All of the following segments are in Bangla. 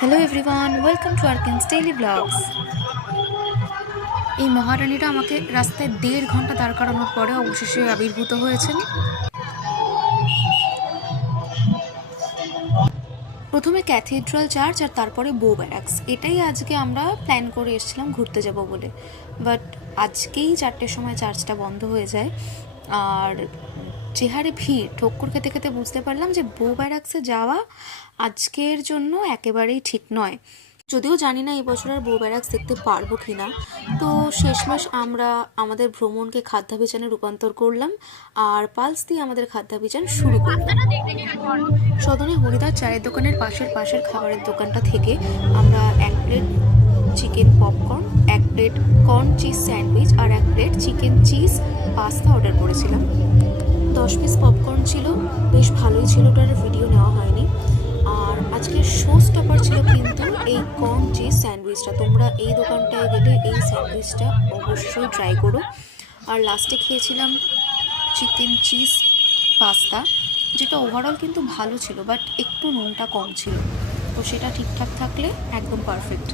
Hello everyone, welcome to Arkens daily blogs. এই মহারানীটা আমাকে রাস্তায় 1.5 ঘন্টা দাঁড় করানোর পরে অবশেষে আবির্ভূত হয়েছেন। প্রথমে ক্যাথিড্রাল চার্চ আর তারপরে বো ব্যারাক্স, এটাই আজকে আমরা প্ল্যান করে এসেছিলাম ঘুরতে যাব বলে। বাট আজকেই 4টের সময় চার্চটা বন্ধ হয়ে যায়। আর যে হারে ভিড়, ঠক্কর খেতে খেতে বুঝতে পারলাম যে বো ব্যারাক্সে যাওয়া আজকের জন্য একেবারেই ঠিক নয়। যদিও জানি না এবছর আর বো ব্যারাক্স দেখতে পারবো কি না। তো শেষমেশ আমরা আমাদের ভ্রমণকে খাদ্যাভিযানে রূপান্তর করলাম আর পালস দিয়ে আমাদের খাদ্যাভিযান শুরু করলাম। সদনে হরিদার চায়ের দোকানের পাশের খাবারের দোকানটা থেকে আমরা 1 plate chicken popcorn, 1 plate corn cheese sandwich আর 1 plate chicken cheese pasta order করেছিলাম। 10 পিস পপকর্ন ছিল, বেশ ভালোই ছিল, ওটার ভিডিও নেওয়া হয়নি। আর আজকের শো স্টপার ছিল কিন্তু এই কর্ন চিজ স্যান্ডউইচটা। তোমরা এই দোকানটায় গেলে এই স্যান্ডউইচটা অবশ্যই ট্রাই করো। আর লাস্টে খেয়েছিলাম চিকেন চিজ পাস্তা, যেটা ওভারঅল কিন্তু ভালো ছিল, বাট একটু নুনটা কম ছিল। তো সেটা ঠিকঠাক থাকলে একদম পারফেক্ট।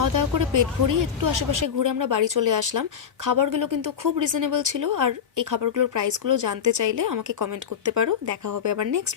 খাওয়া দাওয়া করে পেট ভরিয়ে একটু আশেপাশে ঘুরে আমরা বাড়ি চলে আসলাম। খাবারগুলো কিন্তু খুব রিজনেবল ছিল। আর এই খাবারগুলোর প্রাইসগুলো জানতে চাইলে আমাকে কমেন্ট করতে পারো। দেখা হবে আবার নেক্সট